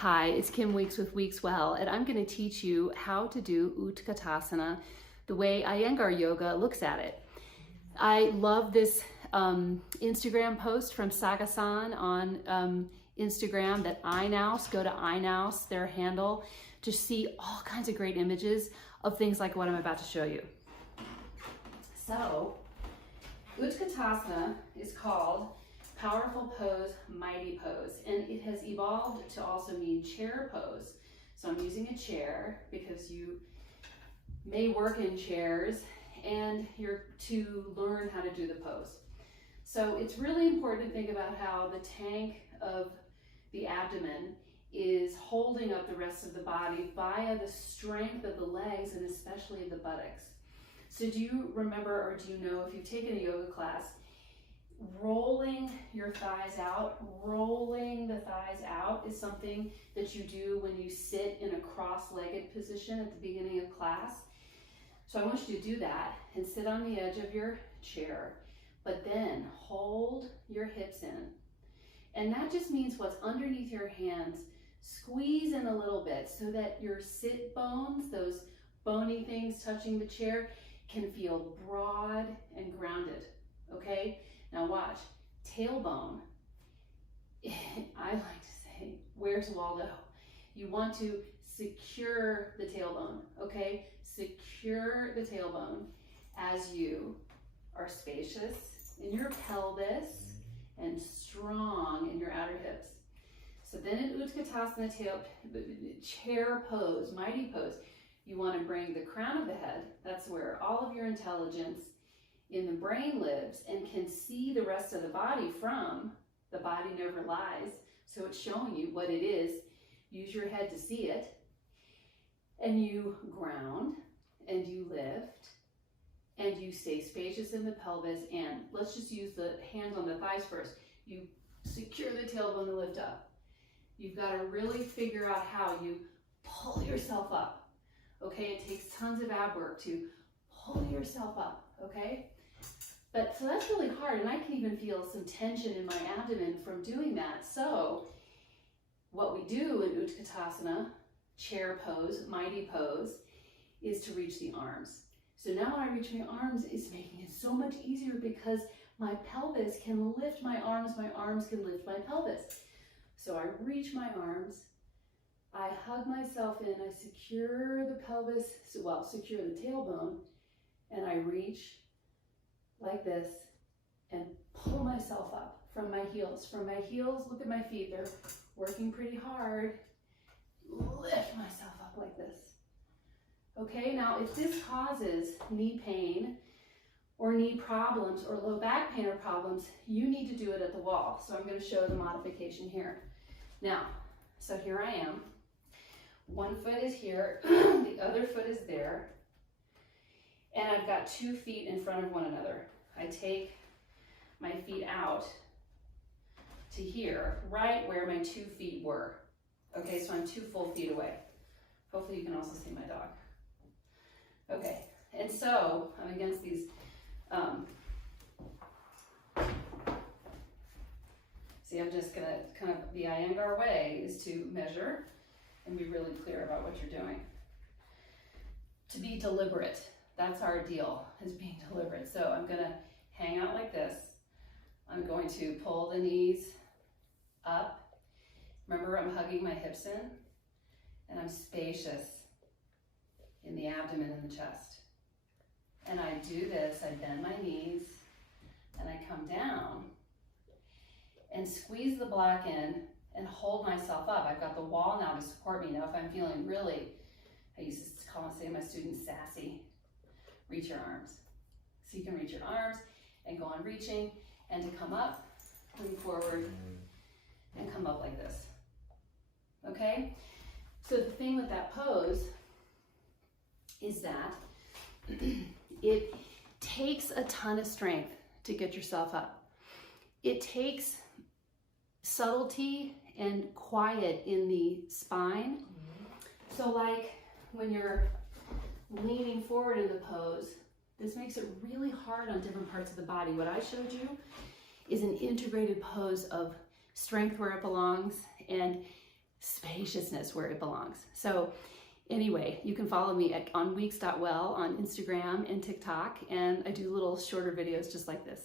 Hi, it's Kim Weeks with Weeks Well, and I'm going to teach you how to do Utkatasana the way Iyengar Yoga looks at it. I love this Instagram post from Saga-san on Instagram that iNouse, go to iNouse, their handle, to see all kinds of great images of things like what I'm about to show you. So, Utkatasana is called Powerful Pose, Mighty Pose, and it has evolved to also mean chair pose. So I'm using a chair because you may work in chairs and you're to learn how to do the pose. So it's really important to think about how the tank of the abdomen is holding up the rest of the body via the strength of the legs and especially the buttocks. So do you remember, or do you know, if you've taken a yoga class, rolling your thighs out, rolling the thighs out is something that you do when you sit in a cross-legged position at the beginning of class. So I want you to do that and sit on the edge of your chair, but then hold your hips in. And that just means what's underneath your hands, squeeze in a little bit so that your sit bones, those bony things touching the chair, can feel broad and grounded, okay? Now watch, tailbone. I like to say, where's Waldo? You want to secure the tailbone, okay? Secure the tailbone as you are spacious in your pelvis and strong in your outer hips. So then in Utkatasana chair pose, mighty pose, you want to bring the crown of the head, that's where all of your intelligence in the brain lives and can see the rest of the body from the body never lies. So it's showing you what it is. Use your head to see it. And you ground and you lift and you stay spacious in the pelvis. And let's just use the hands on the thighs first. You secure the tailbone to lift up. You've got to really figure out how you pull yourself up. Okay, it takes tons of ab work to pull yourself up, okay? But so that's really hard, and I can even feel some tension in my abdomen from doing that. So what we do in Utkatasana, chair pose, mighty pose, is to reach the arms. So now when I reach my arms, it's making it so much easier because my pelvis can lift my arms can lift my pelvis. So I reach my arms, I hug myself in, I secure the pelvis, secure the tailbone, and I reach like this and pull myself up from my heels. From my heels, look at my feet, they're working pretty hard. Lift myself up like this. Okay, now if this causes knee pain or knee problems or low back pain or problems, you need to do it at the wall. So I'm going to show the modification here. Now, so here I am. One foot is here, the other foot is there. And I've got 2 feet in front of one another. I take my feet out to here, right where my 2 feet were. Okay, so I'm 2 full feet away. Hopefully you can also see my dog. Okay, and so I'm against these, see, I'm just gonna kind of, the Iyengar way is to measure and be really clear about what you're doing. To be deliberate. That's our deal, is being deliberate. So I'm gonna hang out like this. I'm going to pull the knees up. Remember, I'm hugging my hips in, and I'm spacious in the abdomen and the chest. And I do this, I bend my knees, and I come down and squeeze the block in and hold myself up. I've got the wall now to support me. Now, if I'm feeling really, I used to say to my students, sassy, reach your arms. So you can reach your arms and go on reaching and to come up, lean forward, and come up like this. Okay? So the thing with that pose is that it takes a ton of strength to get yourself up. It takes subtlety and quiet in the spine. So like when you're leaning forward in the pose, this makes it really hard on different parts of the body. What I showed you is an integrated pose of strength where it belongs and spaciousness where it belongs. So anyway, you can follow me on weeks.well on Instagram and TikTok, and I do little shorter videos just like this.